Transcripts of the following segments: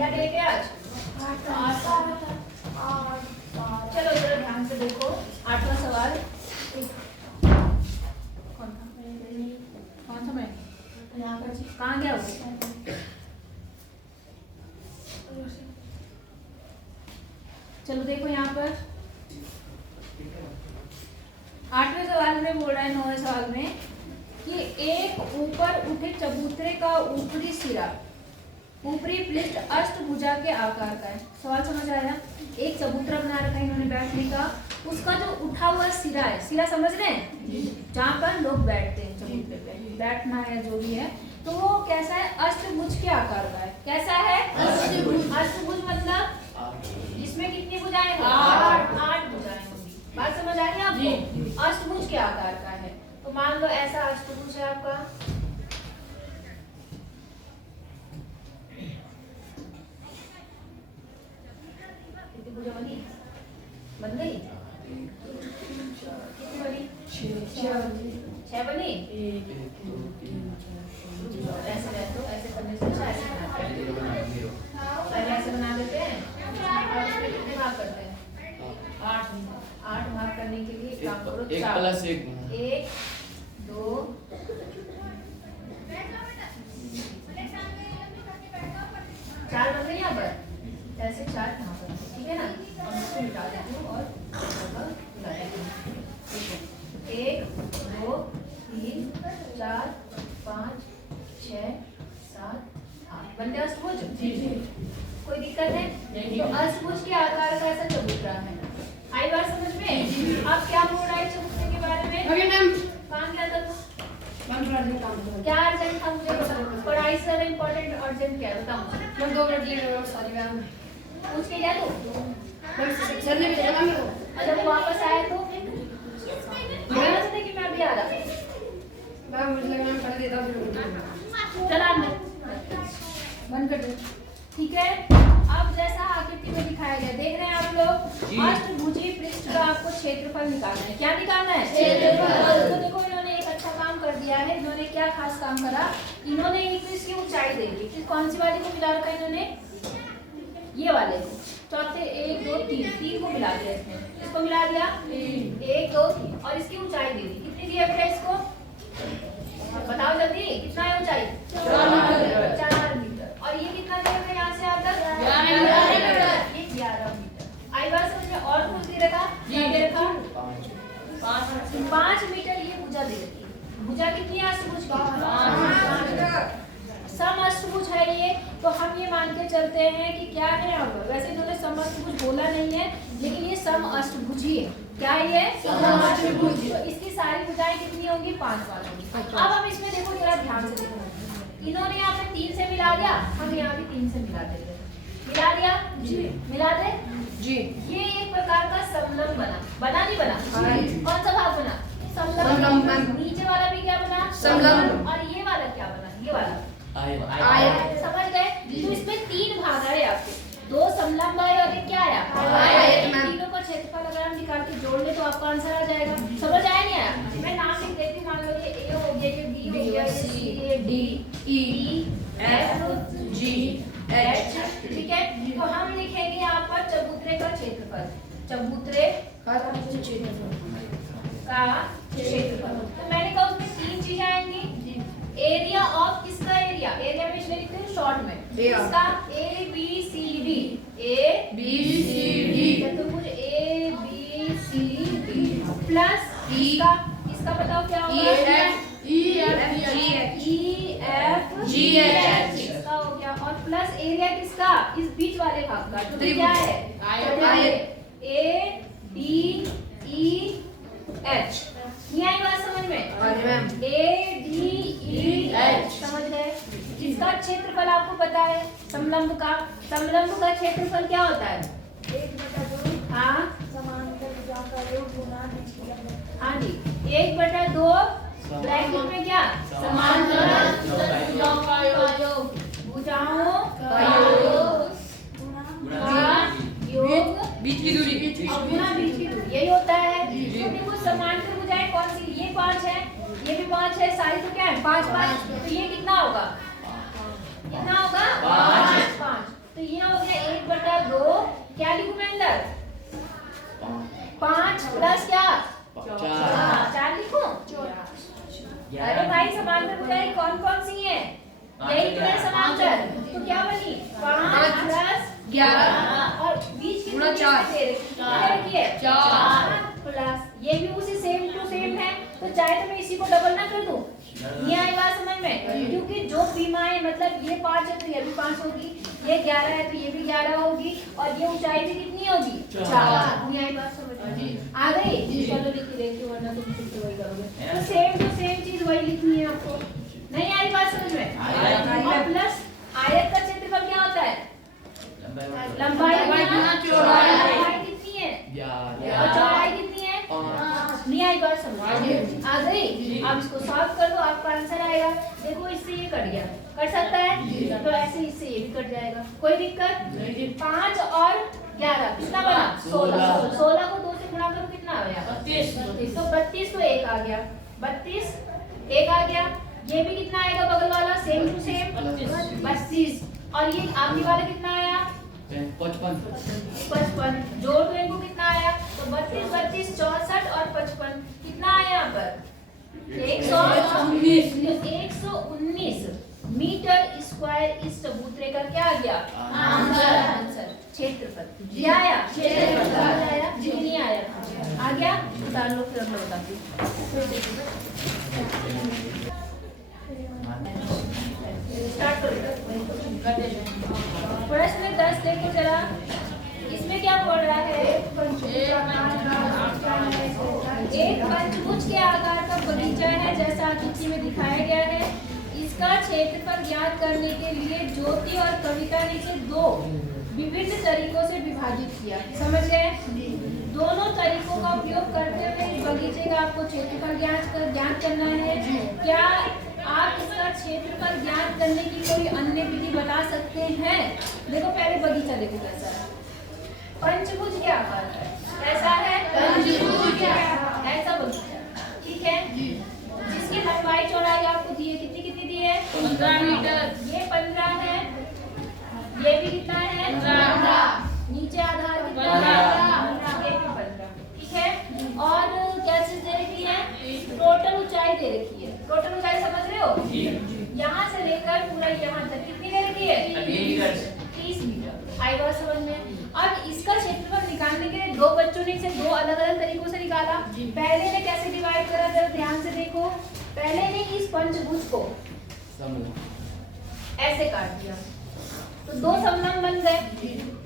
क्या डेट है आज? 8। चलो जरा ध्यान से देखो 8वां सवाल। कौन सा मैं कहाँ गया वो? चलो देखो यहाँ पर 8वें सवाल में बोल रहा है 9वें सवाल में कि एक ऊपर उठे चबूतरे का ऊपरी सिरा ऊपरी पृष्ठ अष्टभुजा के आकार का है। सवाल समझ आया? एक चबूतरा बना रखा है इन्होंने बैठने का, उसका जो उठा हुआ सिरा है, सिरा समझ रहे हैं जहाँ पर लोग बैठते हैं चबूतरे पे, बैठना है जो भी है, तो वो कैसा है? अष्टभुज के आकार का है। कैसा है? अष्टभुज मतलब इसमें कितनी भुजाएं? 8 भुजाएं होंगी। बात समझ आ रही है आपको? अष्टभुज के आकार का है। तो मान लो ऐसा अष्टभुज है आपका, कितनी भुजा बनी? बन गई? कितनी बनी? 6 बनी? ऐसे रहते हो, ऐसे करने से अच्छा ऐसे बनाते हैं, पहले ऐसे बना देते हैं और इसमें कितने भाग करते हैं? 8 भाग करने के लिए काम करो 4 + 1 2 4 बन गए यहाँ पर, ऐसे 4 यहाँ पर, ठीक है ना? और इसको मिटा देती हूँ और मिला देती हूँ। ठीक है, 1 2 3 4 5 6 7 8 बन गया अष्टभुज। कोई दिक्कत है? तो अष्टभुज के आकार का ऐसा चबूतरा है। आई बात समझ में? आप क्या बोल रहा है चबूतरे के बारे में? Okay ma'am. कहाँ गया था तू? मैम क्या अर्जेंट था मुझे बता। पढ़ाई से इम्पोर्टेंट अर्जेंट क्या है बता मुझे। 2 मिनट लेट हो सॉरी मैम। पूछ के गया तू? सर ने भेजा मैम को। जब वापस आया तो बोला था कि मैं अभी आ रहा। मैम मुझे लगा मैम कर देता हूँ। चला बंद कर दो। ठीक है, अब जैसा आकृति में दिखाया गया देख रहे हैं आप लोग, अष्टभुजी पृष्ठ का आपको क्षेत्रफल निकालना है। क्या निकालना है? क्षेत्रफल। तो देखो इन्होंने एक अच्छा काम कर दिया है। इन्होंने क्या खास काम करा? इन्होंने एक तो इसकी ऊंचाई दे दी। कौन सी वाली को मिला रखा है इन्होंने? ये वाले को। चौथे 1 2 3 को मिला दिया इसमें। इसको मिला दिया 1 2 3 और इसकी ऊंचाई दे दी। कितनी दी है बेटा इसको? बताओ जल्दी, कितना है ऊंचाई? 4 मीटर। और ये कितना दिया है यहाँ से यहाँ तक? 11 मीटर। आई बात समझ में? और कुछ दे रखा? क्या दे रखा? 5 मीटर ये भुजा दे रखी। भुजा कितनी है अष्टभुज की? 5। सम अष्टभुज है ये, तो हम ये मान के चलते हैं कि क्या है यहाँ पर? वैसे इन्होंने सम अष्टभुज बोला नहीं है, लेकिन ये सम अष्टभुज ही है। क्या ये? सम अष्टभुज। तो इसकी सारी भुजाएं कितनी होंगी? 5 होंगी। अब हम इसमें देखो जरा ध्यान से देखो, इन्होंने यहाँ पे 3 से मिला दिया, हम यहाँ भी 3 से मिला देते हैं। मिला दिया जी? मिला दे जी। ये एक प्रकार का समलंब बना। बना नहीं बना? कौन सा भाग बना? समलंब। नीचे वाला भी क्या बना? समलंब। और ये वाला क्या बना? ये वाला आयत। समझ गए? तो इसमें 3 भाग आए आपके, 2 समलंब आए और एक क्या आया? आयत। तीनों का क्षेत्रफल अगर हम निकाल के जोड़ ले तो आपका आंसर आ जाएगा। समझ आया नहीं आया? मैं नाम लिख देती हूँ। मान लो ये ए हो गया, ये बी हो गया, ये सी, ये डी, ई, एफ, जी, एच। ठीक है, तो हम लिखेंगे यहाँ पर चबूतरे का क्षेत्रफल। चबूतरे का क्षेत्रफल। तो मैंने कहा उसमें 3 चीजें आएंगी। एरिया ऑफ किसका? एरिया में इसमें लिखते हैं शॉर्ट में इसका A B C D. A B C D चतुर्भुज A B C D plus इसका बताओ क्या होगा? ई एफ जी एच इसका हो गया। और प्लस एरिया किसका? इस बीच वाले भाग का। तो क्या है? A D E H. ये आई बात समझ में? ए डी ई एच समझ गए? इसका क्षेत्रफल आपको पता है समलंब का। समलंब का क्षेत्रफल क्या होता है? 1/2। हाँ हाँ जी, 1/2 ब्रैकेट में क्या? समांतर भुजाओं का योग बीच की दूरी यही होता है। तो देखो समांतर भुजाएं कौन सी? ये 5 है, ये भी 5 है, सारी तो क्या है? 5 5। तो ये कितना होगा? कितना होगा? 5 5। तो ये क्या लिखूं मैं अंदर? 5 प्लस क्या? 4 लिखूं? अरे भाई समांतर भुजाएं कौन कौन सी हैं? यही तो है समांतर। तो क्या बनी? 5 प्लस 11 और बीच की दूरी कितने रखी है? 4 प्लस ये भी उसी सेम टू सेम है, तो चाहे तो मैं इसी को डबल ना कर दूं? ये आई बात समझ में? क्योंकि जो बीमाएं मतलब ये 5 है तो ये भी 5 होगी, ये 11 है तो ये भी 11 होगी, और ये ऊंचाई भी कितनी होगी? 4। ये आई बात समझ में आ गई? चलो लिख देखिए, वरना तुम खुद से वही करोगे। तो सेम टू सेम चीज वही लिखनी है आपको। नहीं आई बात समझ में? और प्लस आयत का क्षेत्रफल क्या होता है? लंबाई गुना चौड़ाई। लंबाई कितनी है? और चौड़ाई कितनी है? नहीं आई बात समझ आ गई? अब इसको सॉल्व कर दो, आपका आंसर आएगा। देखो इससे ये कट गया, कट सकता है, तो ऐसे इससे ये भी कट जाएगा, कोई दिक्कत? 5 और 11 कितना बना? 16। 16 को 2 से गुणा करो, कितना आया? 32। तो 32 तो 1 आ गया, 32 1 आ गया। ये भी कितना आएगा बगल वाला? Same to same 32। और ये आगे वाला कितना आया? 55। जोड़ दो इनको, कितना आया? तो 32 32 64 और 55 कितना आया यहाँ पर? 119। 119 मीटर स्क्वायर इस चबूतरे का क्या आ गया? आंसर। क्षेत्रफल क्या आया? क्षेत्रफल आया जी, नहीं आया? आ गया? उतार लो फिर मैं बताती हूँ। स्टार्ट करो। प्रश्न 10 देखो जरा, इसमें क्या बोल रहा है? एक पंचभुज के आकार का बगीचा है जैसा आकृति में दिखाया गया है। इसका क्षेत्रफल ज्ञात करने के लिए ज्योति और कविता ने इसे 2 विभिन्न तरीकों से विभाजित किया। समझ गए? दोनों तरीकों का उपयोग करते हुए इस बगीचे का आपको क्षेत्रफल ज्ञात करना है। क्या आप इसका क्षेत्रफल ज्ञात करने की कोई अन्य विधि बता सकते हैं? देखो पहले बगीचा देखो कैसा है। पंचभुज के आकार का कैसा है? पंचभुज के आकार ऐसा बगीचा, ठीक है? जिसकी लंबाई चौड़ाई आपको दी है, कितनी कितनी दी है? 15 मीटर। ये 15 है, ये भी कितना है? 15। नीचे आधार कितना है? ये भी 15, ठीक है? और क्या चीज दे रखी है? टोटल ऊंचाई दे रखी है। टोटल ऊंचाई समझ रहे हो? यहाँ से लेकर पूरा यहाँ तक कितनी दे रखी है? 30 मीटर। आई बात समझ में? अब इसका क्षेत्रफल निकालने के लिए 2 बच्चों ने इसे 2 अलग-अलग तरीकों से निकाला। पहले ने कैसे डिवाइड करा, जरा ध्यान से देखो। पहले ने इस पंचभुज को ऐसे काट दिया तो 2 समलंब बन गए।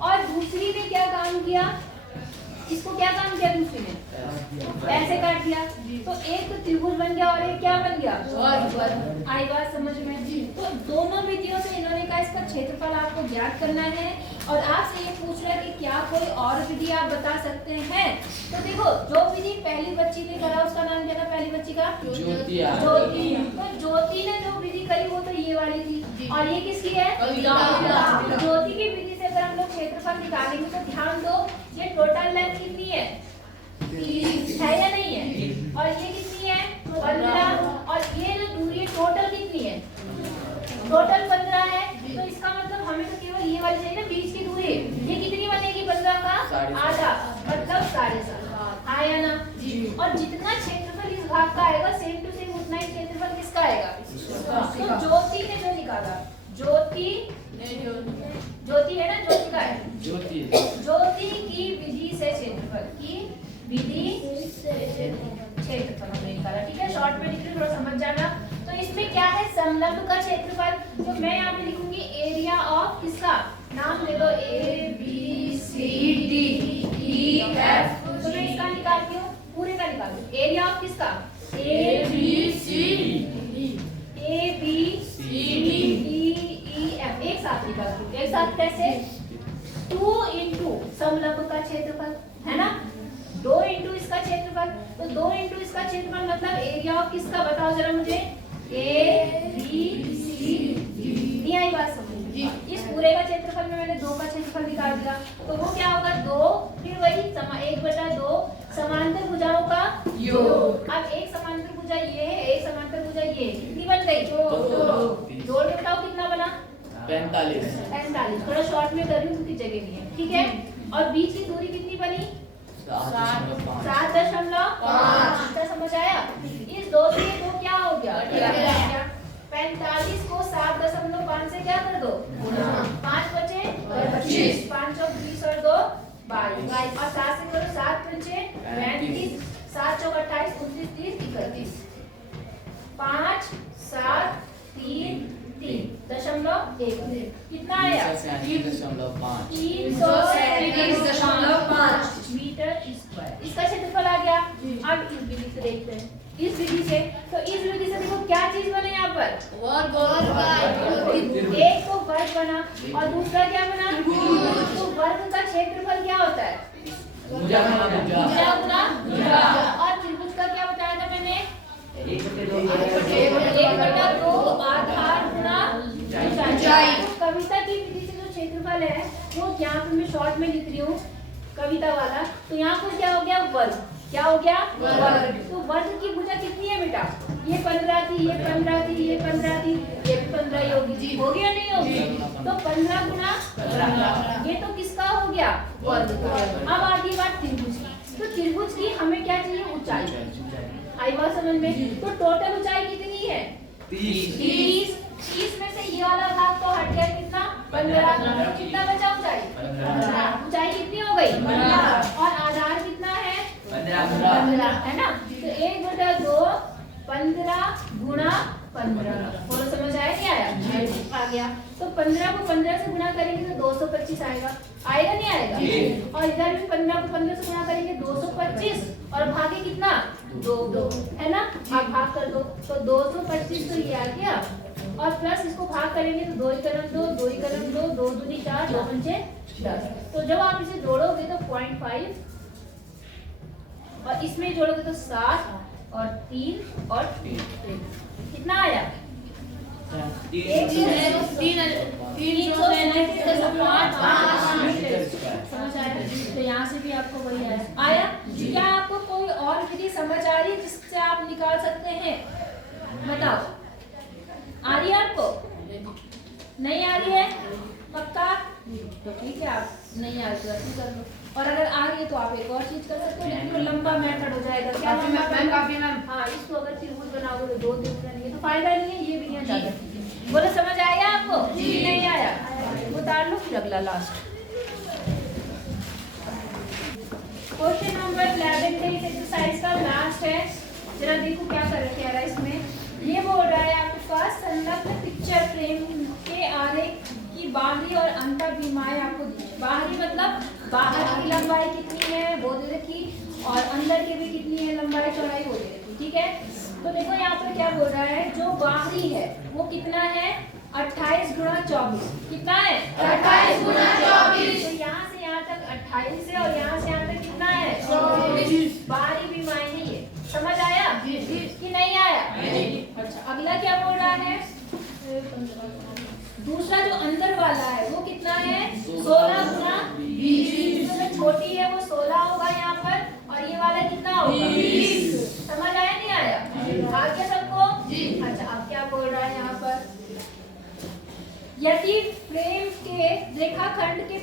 और दूसरी ने क्या काम किया? इसको क्या काम किया? दूसरी ने ऐसे काट दिया तो एक तो त्रिभुज बन गया और एक क्या बन गया? वर्ग। आई बात समझ में? तो दोनों विधियों से इन्होंने कहा इसका क्षेत्रफल आपको ज्ञात करना है। और आपसे ये पूछ रहा है कि क्या कोई और विधि आप बता सकते हैं? तो देखो जो विधि पहली बच्ची ने करा उसका नाम क्या था? पहली बच्ची का ज्योति। तो ज्योति ने जो विधि करी वो तो ये वाली थी, और ये किसकी है? ज्योति की विधि से अगर हम लोग क्षेत्रफल निकालेंगे तो ध्यान दो, ये टोटल लेंथ कितनी है? 30 है या नहीं है? और ये कितनी है? 15। और ये जो दूरी है टोटल कितनी है? टोटल 15 है। तो इसका मतलब हमें तो केवल ये वाली चाहिए ना, बीच की दूरी। ये कितनी बनेगी? 15 का आधा, मतलब 7.5 आया ना? और जितना क्षेत्रफल इस भाग का आएगा सेम टू सेम उतना ही क्षेत्रफल किसका आएगा? तो ज्योति ने जो निकाला, ज्योति है ना, ज्योति का है, ज्योति की विधि से क्षेत्रफल की विधि से क्षेत्रफल हमने निकाला, ठीक है? शॉर्ट में लिख रही हूं, थोड़ा समझ जाना। तो इसमें क्या है? समलंब का क्षेत्रफल। तो मैं यहाँ पे लिखूंगी एरिया ऑफ किसका? नाम ले दो, A B C D E F। तो मैं इसका निकालती हूँ, पूरे का निकालती हूँ। एरिया ऑफ किसका? A B C D E F। एक साथ निकालती हूँ, एक साथ कैसे? 2 इंटू समलंब का क्षेत्रफल है ना, 2 इंटू इसका क्षेत्रफल। तो 2 इंटू इसका क्षेत्रफल मतलब एरिया ऑफ किसका? बताओ जरा मुझे। A B C D। नहीं आई बात समझ? इस पूरे का क्षेत्रफल में मैंने 2 का क्षेत्रफल निकाल दिया, तो वो क्या होगा? 2, फिर वही 1/2 समांतर भुजाओं का योग। अब एक समांतर भुजा ये है, एक समांतर भुजा ये, कितनी बन गई? 2। जोड़ के बताओ कितना बना? 45। थोड़ा शॉर्ट में कर रही हूँ क्योंकि जगह नहीं है, ठीक है? और बीच की दूरी कितनी बनी? 7.5। 7.5। इसका समझ आया? इस 2 से ये 2 क्या हो गया? 45 को 7.5 से क्या कर दो? 5 बचे 25, 5 चौक 20 और 2 22 और 7 से करो 7 पंचे 35, 7 चौक 28, 29, 30, 31, 5 7 3 3.1 कितना आया? 337.5। 337.5 मीटर स्क्वायर। इसका क्षेत्रफल आ गया। अब इस विधि से देखते हैं, इस विधि से। तो इस विधि से देखो क्या चीज बने यहाँ पर? एक तो वर्ग बना और दूसरा क्या बना? तो वर्ग का क्षेत्रफल क्या होता है? भुजा गुना भुजा। और त्रिभुज का क्या बताया था मैंने? 1/2 आधार गुना ऊंचाई। तो कविता की विधि से जो क्षेत्रफल है वो यहाँ पर मैं शॉर्ट में लिख रही हूँ, कविता वाला। तो यहाँ पर क्या हो गया? वर्ग। क्या हो गया? वर्ग। तो वर्ग की भुजा कितनी है बेटा? ये 15 थी, ये 15 थी, ये 15 थी, ये भी 15 ही होगी। होगी या नहीं होगी? तो 15 गुना 15 ये तो किसका हो गया? वर्ग का। अब आगे बात त्रिभुज की। तो त्रिभुज की हमें क्या चाहिए? ऊंचाई। आई बात समझ में? तो टोटल ऊंचाई कितनी है? 30। 30 में से ये वाला भाग तो हट गया, कितना? 15। तो कितना बचा ऊंचाई? 15। ऊंचाई कितनी हो गई? 15। और आधार कितना है? 15 है ना? तो 1/2 15 गुना 15। बोलो समझ आया? नहीं आया? आ गया। तो 15 को 15 से गुणा करेंगे तो 225 आएगा। आएगा नहीं आएगा? और इधर भी 15 को 15 से गुणा करेंगे 225 और भागे कितना? 2 है ना? आप भाग कर दो तो 225 तो ये आ गया और प्लस इसको भाग करेंगे तो 2 ही कलम 2, 2 ही कलम 2, 2 दूनी 4, 2 पंचे 10। तो जब आप इसे जोड़ोगे तो 0.5 और इसमें जोड़ोगे तो 7 और 3 और 3 कितना आया? 337.5 समझ आया? तो यहाँ से भी आपको वही आया। क्या आपको कोई और विधि समझ आ रही है जिससे आप निकाल सकते हैं? बताओ, आ रही है आपको? नहीं आ रही है? पक्का? तो ठीक है, आप नहीं आ रही तो ऐसे कर लो। और अगर आ रही है तो आप एक और चीज कर सकते हो, लेकिन वो लंबा मेथड हो जाएगा। क्या मैम? हाँ, इसको अगर त्रिभुज बनाओगे तो 2 त्रिभुज बनेंगे तो फायदा नहीं है। ये विधियां ज्यादा ठीक है। बोलो समझ आया आपको? नहीं आया? उतार लो फिर अगला लास्ट क्वेश्चन नंबर 11 का इस एक्सरसाइज का लास्ट है। जरा देखो क्या कर रखे हैं इसमें। ये बोल रहा है आपके पास संलग्न पिक्चर फ्रेम के आरेख की बाहरी और अंतर विमाएं आपको दी। बाहरी मतलब बाहर की लंबाई कितनी है वो दे रखी और अंदर की भी कितनी है लंबाई चौड़ाई वो दे रखी। ठीक है, तो देखो यहाँ पर क्या बोल रहा है, जो बाहरी है वो कितना है? 28 गुणा 24। कितना है? 28 गुणा 24। तो यहाँ से यहाँ तक 28 है और यहाँ से यहाँ तक कितना है? 24। बाहरी भी मायने है। समझ आया कि नहीं आया? अच्छा, अगला क्या बोल रहा है? दूसरा जो अंदर वाला है वो कितना है? 16 गुना 20। जो छोटी है वो 16 होगा यहाँ पर और ये वाला कितना होगा? 20। समझ आया नहीं आया? आ गया सबको? अच्छा, अब क्या बोल रहा है यहाँ पर? यदि फ्रेम के रेखाखंड के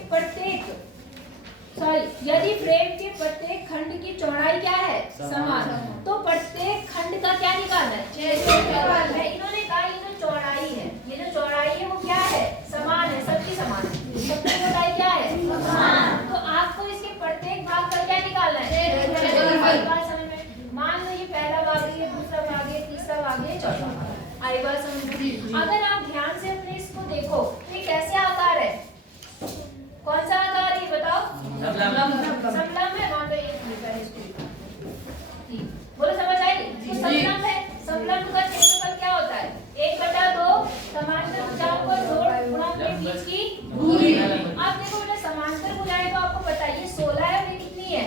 यदि फ्रेम के प्रत्येक खंड की चौड़ाई क्या है? समान। तो प्रत्येक खंड का क्या निकालना है? क्षेत्रफल है। इन्होंने कहा ये जो चौड़ाई है, ये जो चौड़ाई है वो क्या है? समान है, सबकी समान है। सबकी चौड़ाई क्या है? समान। तो आपको इसके प्रत्येक भाग का क्या निकालना है? क्षेत्रफल। बात समझ में? मान लो ये पहला भाग है, ये दूसरा भाग है, तीसरा भाग है, चौथा भाग है। आई बात समझ में? अगर आप ध्यान से अपने इसको देखो, ये कैसे आकार है? कौन सा आकार है बताओ? समलंब है। वहां पे एक लिखा है इसको। बोलो समझ आई? तो समलंब है। समलंब का क्षेत्रफल क्या होता है? 1/2 समांतर भुजाओं को जोड़ गुणा उनके बीच की दूरी। अब देखो बेटा, समांतर भुजाएं तो आपको बताइए 16 है और ये कितनी है?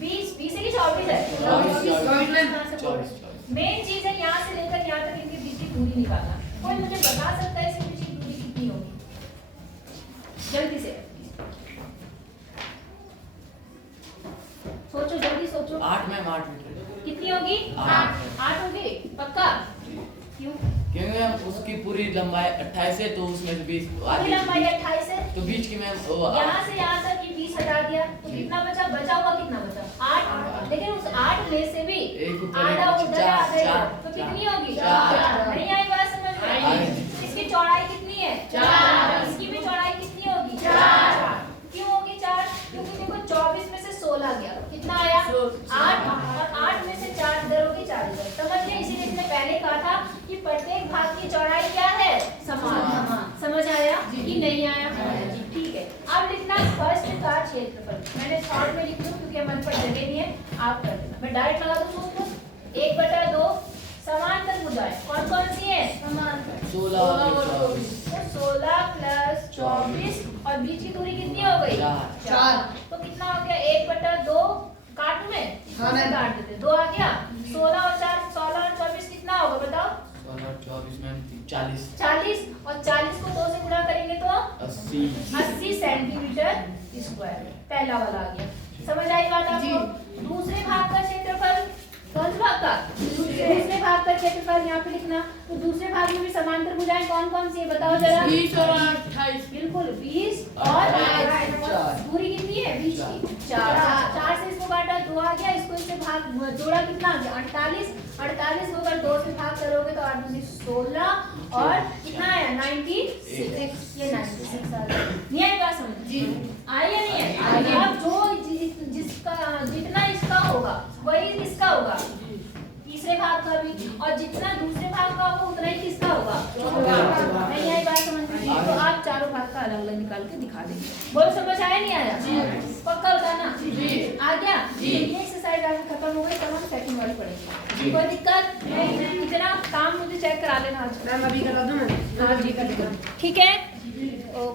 20 है कि 24 है? 24। मेन चीज है यहाँ से लेकर यहाँ तक इनके बीच की दूरी निकालना। कोई मुझे बता सकता है इसके बीच की दूरी कितनी होगी? जल्दी से सोचो, जल्दी सोचो। 8 मैम, 8 मीटर। कितनी होगी? 8 होगी? पक्का? क्यों? क्योंकि मैम उसकी पूरी लंबाई 28 है तो उसमें से 20 पूरी लंबाई 28 है तो बीच की मैम यहाँ से यहाँ तक ये 20 20 हटा दिया तो कितना बचा? बचा हुआ कितना बचा? 8। लेकिन उस 8 में से भी एक ऊपर आधा एक उधर आधा इधर, चार। तो कितनी होगी? चार। नहीं आई बात समझ में? इसकी चौड़ाई कितनी है? 4। इसकी भी चौड़ाई कितनी होगी? 4। क्यों होगी 4? क्योंकि देखो 24 में से 16 गया, कितना आया? 8, और 8 में से 4 इधर होगी, 4 इधर। समझ गए? इसीलिए इसने पहले कहा था कि प्रत्येक भाग की चौड़ाई क्या है? समान। समझ आया कि नहीं आया? ठीक है। अब लिखना फर्स्ट का क्षेत्रफल। मैंने शॉर्ट में लिख दूं क्योंकि हमारे पास जगह नहीं है, आप कर देना। मैं डायरेक्ट लगा दूं उसको। 1/2 समांतर भुजाएं कौन कौन सी है? समांतर। 16 और 24। तो 16 प्लस 24 और बीच की दूरी कितनी हो गई? 4। तो कितना हो गया? 1/2 काटू में? हाँ, मैं काट देते। 2 आ गया। 16 और 24 कितना होगा बताओ? 16 और 24 में 40। 40, और 40 को 2 से गुणा करेंगे तो 80 सेंटीमीटर स्क्वायर। पहला वाला आ गया। समझ आई बात आपको? दूसरे भाग का क्षेत्रफल, कौन सा भाग का? दूसरे भाग का क्षेत्रफल यहाँ पे लिखना। तो दूसरे भाग में भी समांतर भुजाएं कौन कौन सी है बताओ जरा? 20 और 28। बिल्कुल 20 और 28। चार। दूरी कितनी है बीच की? 4 से इसको काटा, 2 आ गया। इसको इससे भाग जोड़ा, कितना आ गया? 48। 48 को अगर 2 से भाग करोगे तो 8 दूनी 16 और कितना आया? 96। ये 96 आ गया। नहीं आई बात समझ? जी। आई या नहीं है? अब जो जिसका जितना इसका होगा वही इसका होगा, तीसरे भाग का भी, और जितना दूसरे भाग का होगा उतना ही किसका होगा? नहीं आई बात समझ में? तो आप चारों भाग का अलग अलग निकाल के दिखा देंगे। बोलो समझ आया नहीं आया? पक्का बताना। आ गया? ये एक्सरसाइज आज खत्म हो गई। तब हम सेकंड वाली पढ़ेंगे। कोई दिक्कत? इतना काम मुझे चेक करा लेना आज। मैम अभी करा दूं मैं? हाँ, अभी कर देगा। ठीक है।